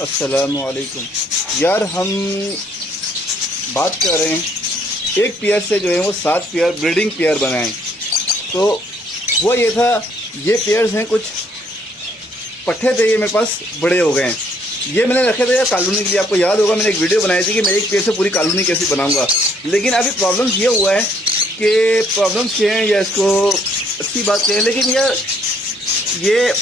अस्सलामुअलैकुम। यार हम बात कर रहे हैं एक पेयर से जो है वो 7 पेयर ब्रीडिंग पेयर बनाएं। तो वो ये था, ये पेयर्स हैं, कुछ पट्ठे थे, ये मेरे पास बड़े हो गए हैं। ये मैंने रखे थे यार कॉलोनी के लिए। आपको याद होगा मैंने एक वीडियो बनाई थी कि मैं एक पेयर से पूरी कॉलोनी कैसे बनाऊंगा। लेकिन अभी प्रॉब्लम्स ये हुआ है कि प्रॉब्लम्स क्या हैं, या इसको अच्छी बात कहें, लेकिन यार ये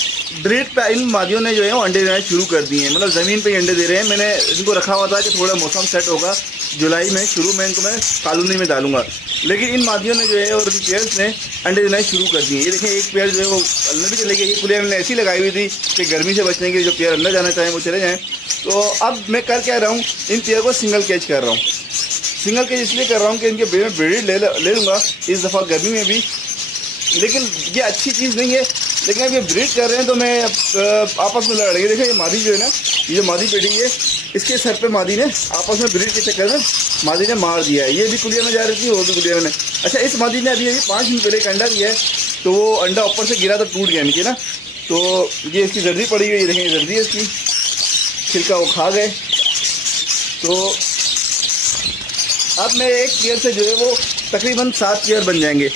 ब्रीड पे इन मादियों ने जो है वो अंडे देना शुरू कर दिए हैं। मतलब ज़मीन पे ही अंडे दे रहे हैं। मैंने इनको रखा हुआ था कि थोड़ा मौसम सेट होगा जुलाई में, शुरू में इनको मैं कॉलोनी में डालूंगा। लेकिन इन मादियों ने जो है और पेयर्स ने अंडे देना शुरू कर दिए। ये देखें, एक पेयर जो है वो अंदर भी चले गए। ये पुलिया मैंने ऐसी लगाई हुई थी कि गर्मी से बचने के लिए जो पेयर अंदर जाना चाहें वो चले जाएँ। तो अब मैं कर क्या रहा हूँ, इन पेयर को सिंगल कैच कर रहा हूँ। सिंगल कैच इसलिए कर रहा हूँ कि इनके ब्रीड ले लूँगा इस दफ़ा गर्मी में भी। लेकिन ये अच्छी चीज़ नहीं है। लेकिन अब ये ब्रीड कर रहे हैं तो मैं आपस में लड़ रही है। देखिए ये मादी जो है ना, ये जो मादी बैठी है, इसके सर पे मादी ने आपस में ब्रीड के चक्कर में मादी ने मार दिया है। ये भी कुलिया में जा रही थी, वो भी कुलिया में। अच्छा, इस मादी ने अभी 5 मिनट पहले एक अंडा दिया है, तो वो अंडा ऊपर से गिरा तो टूट गया नीचे ना। तो ये इसकी जर्दी पड़ी हुई है, देखें जर्दी है इसकी, छिलका वो खा गए। तो अब मैं एक पेयर से जो है वो तकरीबन 7 पेयर बन जाएंगे।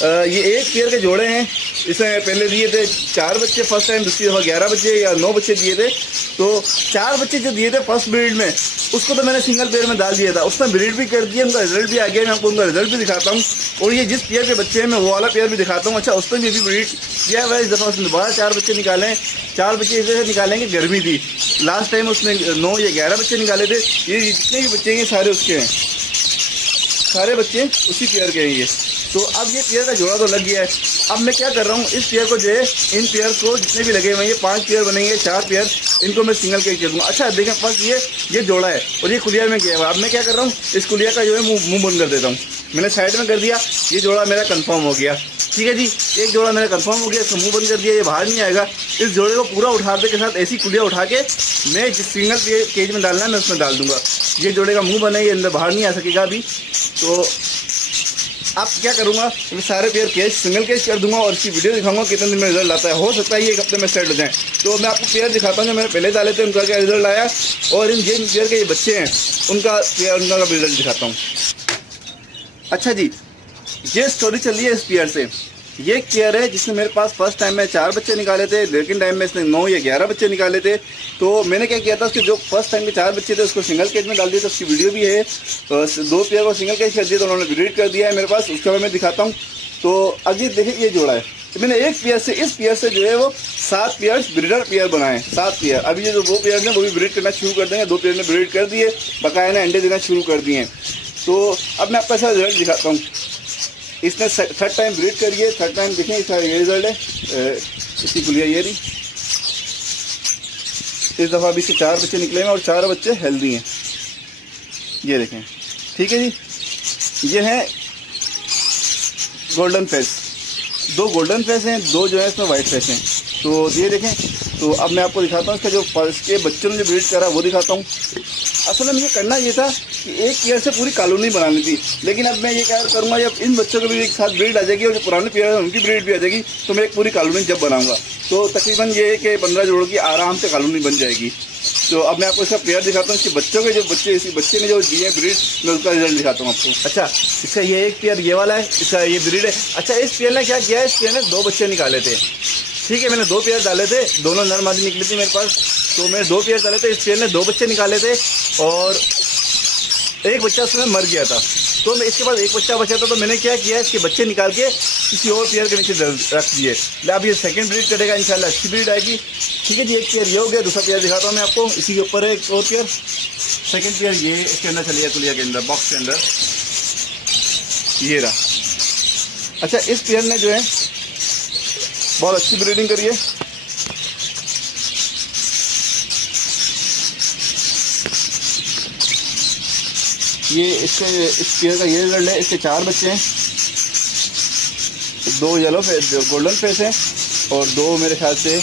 ये एक पेयर के जोड़े हैं। इसमें पहले दिए थे 4 बच्चे फर्स्ट टाइम, दूसरी दफ़ा 11 बच्चे या 9 बच्चे दिए थे। तो 4 बच्चे जो दिए थे फर्स्ट ब्रीड में, उसको तो मैंने सिंगल पेयर में डाल दिया था। उसमें ब्रीड भी कर दिया, उनका रिजल्ट भी आ गया। मैं आपको उनका रिजल्ट भी दिखाता हूँ, और ये जिस पेयर के बच्चे हैं मैं वो वाला पेयर भी दिखाता हूँ। अच्छा, उस पर भी ब्रीड किया हुआ है। इस दफ़ा उसने दोबारा 4 बच्चे निकाले। 4 बच्चे इस वजह से निकालेंगे, गर्मी थी। लास्ट टाइम उसने 9 या 11 बच्चे निकाले थे। ये जितने भी बच्चे हैं सारे उसके हैं, सारे बच्चे उसी पेयर के हैं ये। तो अब ये पेयर का जोड़ा तो लग गया है। अब मैं क्या कर रहा हूँ, इस पेयर को जो है, इन पेयर को जितने भी लगे हुए हैं, ये 5 पेयर बनेंगे, 4 पेयर, इनको मैं सिंगल कैच कर दूँगा। अच्छा देखें, फर्स्ट ये जोड़ा है और ये कुलिया में गया हुआ है। अब मैं क्या कर रहा हूँ, इस कुलिया का जो है मुँह बंद कर देता हूँ। मैंने साइड में कर दिया, ये जोड़ा मेरा कंफर्म हो गया। ठीक है जी, एक जोड़ा मेरा कंफर्म हो गया, इसका मुँह बंद कर दिया, ये बाहर नहीं आएगा। इस जोड़े को पूरा उठाते के साथ ऐसी कुलिया उठा के मैं जिस सिंगल केज में डालना है मैं उसमें डाल दूँगा। ये जोड़े का मुँह बना है, ये अंदर बाहर नहीं आ सकेगा अभी। तो आप क्या करूँगा, मैं सारे पेयर कैच सिंगल कैच कर दूंगा और इसकी वीडियो दिखाऊंगा कितने दिन में रिजल्ट आता है। हो सकता है ये 1 हफ्ते में सेट हो जाए। तो मैं आपको पेयर दिखाता हूँ जो मैंने पहले डाले थे, उनका क्या रिजल्ट आया, और इन जिन पेयर के ये बच्चे हैं उनका रिजल्ट दिखाता हूँ। अच्छा जी, ये स्टोरी चल रही है इस पेयर से। ये एक पेयर है जिसने मेरे पास फर्स्ट टाइम में 4 बच्चे निकाले थे, लेकिन टाइम में इसने 9 या 11 बच्चे निकाले थे। तो मैंने क्या किया था, उसके जो फर्स्ट टाइम के 4 बच्चे थे उसको सिंगल केज में डाल दिया था, उसकी वीडियो भी है। तो 2 पेयर को सिंगल केज कर दिया, तो उन्होंने ब्रीड कर दिया है मेरे पास, उसके बाद मैं दिखाता हूँ। तो अब ये देखिए, ये जोड़ा है। तो मैंने एक पेयर से, इस पेयर से जो है वो 7 पेयर्स ब्रीडर पेयर बनाए, 7 पेयर। अभी ये जो 2 पेयर हैं वो भी ब्रीड करना शुरू कर देंगे। 2 पेयर ने ब्रीड कर दिए, बकाया ने अंडे देना शुरू कर दिए। तो अब मैं आपको ऐसा रिजल्ट दिखाता हूँ। इसने 3rd टाइम ब्रीड करिए, 3rd टाइम देखें, इसका ये रिजल्ट है। इसकी कुलिया ये रही। इस दफ़ा भी इसके 4 बच्चे निकले हैं और 4 बच्चे हेल्दी हैं, ये देखें। ठीक है जी, ये है गोल्डन फेस। 2 गोल्डन फेस हैं, 2 जो है इसमें वाइट फेस हैं। तो ये देखें। तो अब मैं आपको दिखाता हूँ इसका जो फर्स्ट के बच्चों ने जो ब्रीड करा वो दिखाता हूँ। असल में मुझे करना ये था कि एक पेयर से पूरी कॉलोनी बनानी थी, लेकिन अब मैं ये क्या करूँगा, जब इन बच्चों के भी एक साथ ब्रीड आ जाएगी और जो पुराने पेयर हैं उनकी ब्रीड भी आ जाएगी, तो मैं एक पूरी कॉलोनी जब बनाऊँगा तो तकरीबन ये है कि 15 जोड़ों की आराम से कॉलोनी बन जाएगी। तो अब मैं आपको इसका पेयर दिखाता हूँ। इसके बच्चों के जो बच्चे, इसी बच्चे ने जो दिए ब्रीड, मैं उसका रिजल्ट दिखाता हूँ आपको। अच्छा, इसका ये एक पेयर ये वाला है, इसका ये ब्रीड है। अच्छा, इस पेयर ने क्या किया है, इस पेयर ने 2 बच्चे निकाले थे। ठीक है, मैंने 2 पेयर डाले थे, दोनों नर मादी निकली थी मेरे पास। तो मैंने 2 पेयर डाले थे, इस पेयर ने 2 बच्चे निकाले थे और एक बच्चा उसमें मर गया था। तो मैं इसके बाद एक बच्चा बचा था, तो मैंने क्या किया, इसके बच्चे निकाल के किसी और पेयर के नीचे रख दिए। अब ये सेकंड ब्रीड करेगा, इंशाल्लाह अच्छी ब्रीड आएगी। ठीक है जी, एक पेयर ये हो गया। दूसरा पेयर दिखाता हूँ मैं आपको। इसी के ऊपर है एक और पेयर, सेकंड पेयर ये इसके अंदर चलिए, कुलिया के अंदर, बॉक्स के अंदर ये रहा। अच्छा, इस पेयर ने जो है बहुत अच्छी ब्रीडिंग करी है। ये इस पेयर का ये रिजल्ट है। इसके 4 बच्चे हैं, 2 येलो फेस गोल्डन फेस हैं और 2 मेरे ख्याल से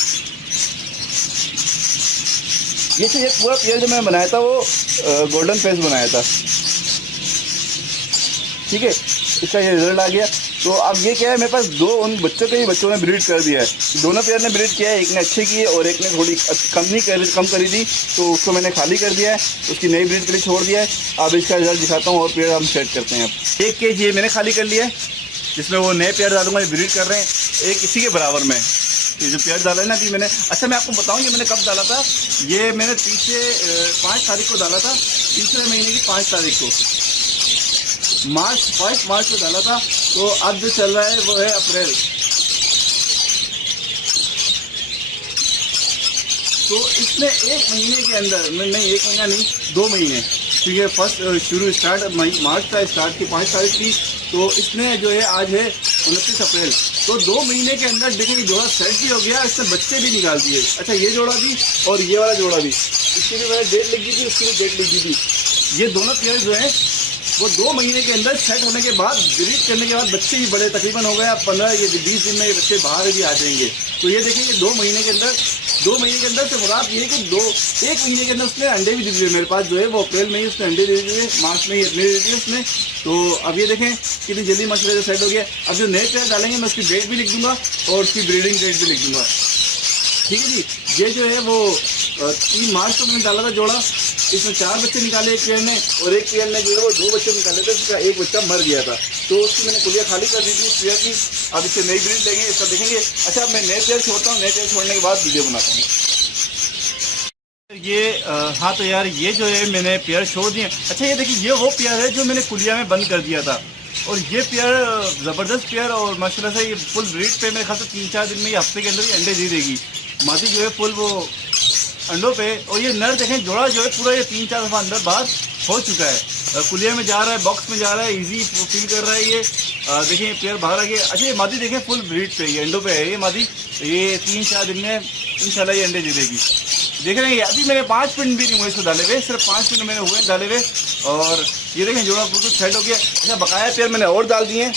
ये पूरा पेयर जो मैंने बनाया था वो गोल्डन फेस बनाया था। ठीक है, इसका ये रिजल्ट आ गया। तो अब ये क्या है, मेरे पास दो उन बच्चों के ही बच्चों ने ब्रीड कर दिया है। दोनों पेयर ने ब्रीड किया है, एक ने अच्छे की है और एक ने थोड़ी कम करी थी, तो उसको मैंने खाली कर दिया है, उसकी नई ब्रीड के लिए छोड़ दिया है। अब इसका रिजल्ट दिखाता हूँ और पेयर हम सेट करते हैं। अब एक केज ये मैंने खाली कर लिया है, जिसमें वो नए पेयर डालूंगा, ये ब्रीड कर रहे हैं। एक इसी के बराबर में ये जो पेयर डाला है ना अभी मैंने, अच्छा मैं आपको बताऊं ये मैंने कब डाला था। ये मैंने पीछे 5 तारीख को डाला था, तीसरे महीने की 5 तारीख को, 1 मार्च को डाला था। तो अब जो चल रहा है वो है अप्रैल। तो इसने 1 महीने के अंदर, नहीं 1 महीना नहीं 2 महीने, ठीक है, फर्स्ट शुरू स्टार्ट मार्च का स्टार्ट की 5 तारीख की, तो इसने जो है आज है 29 अप्रैल, तो 2 महीने के अंदर देखिए जोड़ा सेट भी हो गया, इसने बच्चे भी निकाल दिए। अच्छा ये जोड़ा भी और ये वाला जोड़ा भी, इसकी भी मैंने डेट लिख दी थी, उसकी भी डेट लिख दी थी। ये दोनों पेयर जो है वो 2 महीने के अंदर सेट होने के बाद, ब्रीड करने के बाद बच्चे भी बड़े तकरीबन हो गए, अब 15-20 दिन में ये बच्चे बाहर भी आ जाएंगे। तो ये देखेंगे 2 महीने के अंदर से मुराद ये है कि 1 महीने के अंदर उसने अंडे भी दे दिए। मेरे पास जो है वो अप्रैल में ही उसने अंडे दे दिए, मार्च में ही अंडे दे दिए उसने। तो अब ये देखें कितनी जल्दी मछली सेट हो गया। अब जो नए पेयर डालेंगे मैं उसकी डेट भी लिख दूंगा और उसकी ब्रीडिंग डेट भी लिख दूंगा, ठीक है जी। ये जो है वो 3 मार्च को मैंने डाला था जोड़ा, इसमें 4 बच्चे निकाले एक पेयर ने, और एक पेयर ने जो है वो 2 बच्चे निकाले थे, उसका एक बच्चा मर गया था, तो उसकी मैंने कुलिया खाली कर दी थी इस पेयर की। अब इससे नई ब्रीड लेंगे, इसका देखेंगे। अच्छा मैं नए पेयर छोड़ता हूँ, नए पेयर छोड़ने के बाद वीडियो बनाता हूँ ये। हाँ तो यार ये जो है मैंने पेयर छोड़ दिए। अच्छा ये देखिए ये वो पेयर है जो मैंने कुलिया में बंद कर दिया था, और ये पेयर ज़बरदस्त पेयर, और माशाल्लाह से ये फुल ब्रीड पे मेरे ख्याल से 3-4 दिन में, ये हफ्ते के अंदर ही अंडे दे देगी। मादी जो है फुल वो अंडों पे, और ये नर देखें जोड़ा जो है पूरा ये 3-4 दफ़ा अंदर बाहर हो चुका है, कुलिया में जा रहा है, बॉक्स में जा रहा है, इजी फील कर रहा है ये। देखिए पेयर बाहर आ गया। अच्छा ये मादी देखें फुल ब्रीड पे, ये अंडों पे है ये मादी, ये 3-4 दिन में इंशाल्लाह ये अंडे दे देगी। देख रहे हैं अभी मेरे 5 मिनट भी नहीं हुए इसको डाले हुए, सिर्फ 5 मिनट मैंने हुए डाले हुए, और ये देखें जोड़ा बिल्कुल सेट हो गया। अच्छा बकाया पेयर मैंने और डाल दिए,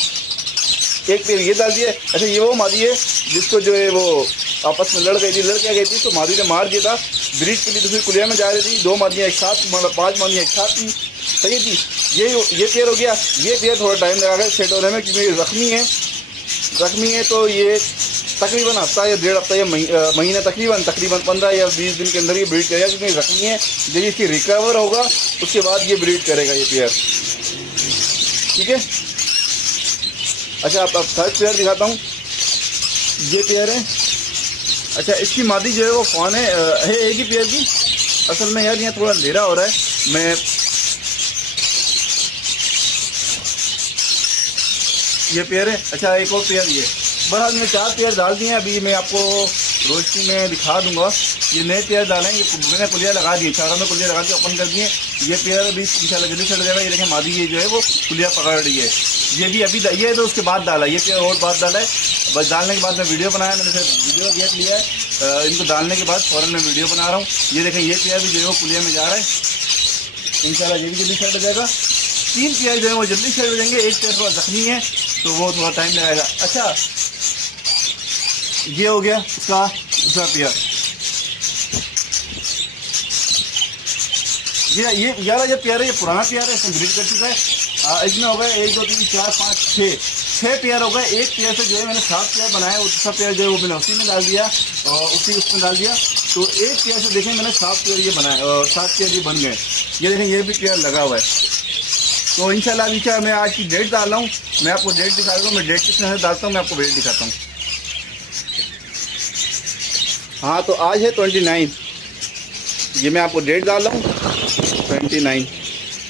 एक पेयर ये डाल दिए। अच्छा ये वो मादी है जिसको जो है वो आपस में लड़ गई थी, तो मादी ने मार दिया था। ब्रीड के लिए दूसरी कुलिया में जा रही थी, 2 मादियाँ एक साथ, मतलब 5 मादियाँ एक साथ थी, सही थी। ये पेयर हो गया। ये पेयर थोड़ा टाइम लगा कर सेट होने में, क्योंकि जख्मी है, तो ये तकरीबन हफ्ता या 1.5 हफ्ता या महीना तकरीबन 15 या 20 दिन के अंदर ये ब्रीड करेगा, क्योंकि जख्मी है। जब इसकी रिकवर होगा उसके बाद ये ब्रीड करेगा ये पेयर, ठीक है। अच्छा अब थर्ड पेयर दिखाता हूँ, ये पेयर है। अच्छा इसकी मादी जो है वो कौन है एक ही पेयर की। असल में यार यहाँ थोड़ा अंधेरा हो रहा है, मैं ये पेयर है। अच्छा एक और पेयर ये, बहरहाल मैं 4 पेयर डाल दिए हैं। अभी मैं आपको रोशनी में दिखा दूंगा। ये नए पेयर डालें, ये मैंने कुलिया लगा दिए, चारों में कुलिया लगा के ओपन कर दिए। ये पेयर अभी इंशाल्लाह जल्दी चल जाएगा। ये देखें मादी ये जो है वो कुलिया पकड़ रही है, ये भी अभी ये तो उसके बाद डाला, ये पेयर और बाद डाला है। बस डालने के बाद मैं वीडियो बनाया, मैंने वीडियो गेट लिया है, इनको डालने के बाद फ़ौरन मैं वीडियो बना रहा हूँ। ये देखें ये पेयर भी जो है वो कुलिया में जा रहा है, इंशाल्लाह ये भी जल्दी सेट हो जाएगा। 3 पेयर जो है वो जल्दी सेट हो जाएंगे, एक पेयर थोड़ा जख्मी है तो वो थोड़ा टाइम लगेगा। अच्छा ये हो गया इसका दूसरा पेयर। ये यार ये पेयर है, ये पुराना पेयर है, इसमें ब्रीड कर चुका है। इसमें हो गए 1 2 3 4 5 6 पेयर हो गए। एक पेयर से जो है मैंने 7 पेयर बनाया, दूसरा पेयर जो है वो मैंने उसी में डाल दिया और उसमें डाल दिया। तो एक पेयर से देखें मैंने 7 पेयर ये बनाए, 7 पेयर ये बन गए। ये देखें ये भी पेयर लगा हुआ है। तो इंशाल्लाह नीचे मैं आज की डेट डाल रहा हूँ, मैं आपको डेट दिखा दूँ। मैं डेट किस तरह से डालता हूँ मैं आपको डेट दिखाता हूँ। हाँ तो आज है 29, ये मैं आपको डेट डाल रहा हूँ 29।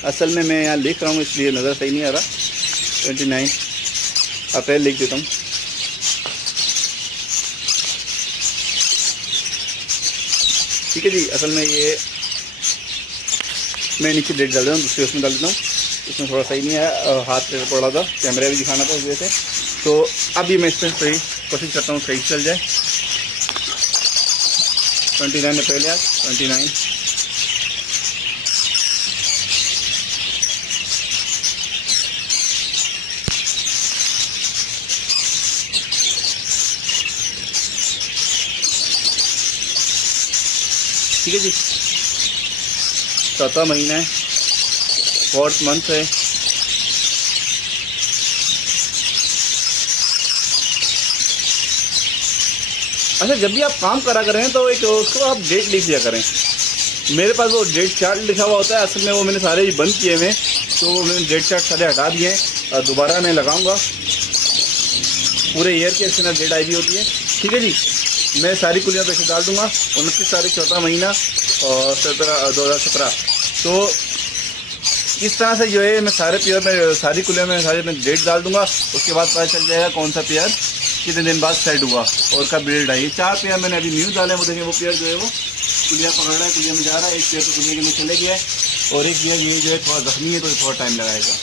असल में मैं यहाँ लिख रहा हूँ इसलिए नज़र सही नहीं आ रहा। 29 अप्रैल लिख देता हूँ। ठीक है जी। असल में ये मैं नीचे डेट डाल रहा हूँ, दूसरे उसमें डाल देता हूँ, इसमें थोड़ा सही नहीं आया, हाथ पे पड़ा था, कैमरा भी दिखाना था उस वजह से। तो अभी मैं इस पर सही कोशिश करता हूँ सही चल जाए। 29 अप्रैल आज 29। ठीक है जी। 7वां महीना है, 4th मंथ है। अच्छा, जब भी आप काम करा करें तो एक उसको आप डेट लिख दिया करें। मेरे पास वो डेट चार्ट लिखा हुआ होता है, असल में वो मैंने सारे ही बंद किए हुए हैं, तो मैंने डेट चार्ट सारे हटा दिए हैं और दोबारा मैं लगाऊंगा। पूरे ईयर की इसमें डेट आई हुई होती है। ठीक है जी, मैं सारी कुलियाँ पैसे डाल दूंगा 29 तारीख चौथा महीना और 2017। तो इस तरह से जो है मैं सारे पेयर में सारी कुलियाँ में सारे में डेट डाल दूंगा। उसके बाद पता चल जाएगा कौन सा पेयर कितने दिन बाद सेट हुआ और कब ब्रीड आई। 4 पेयर मैंने अभी न्यू डाले हैं, वो देखें वो पेयर जो है वो कुलिया पकड़ रहा है, कुलिया में जा रहा है। एक पेयर तो कुलिया के में चले गया है और एक पेयर ये जो है थोड़ा जख्मी है तो थोड़ा टाइम लगाएगा।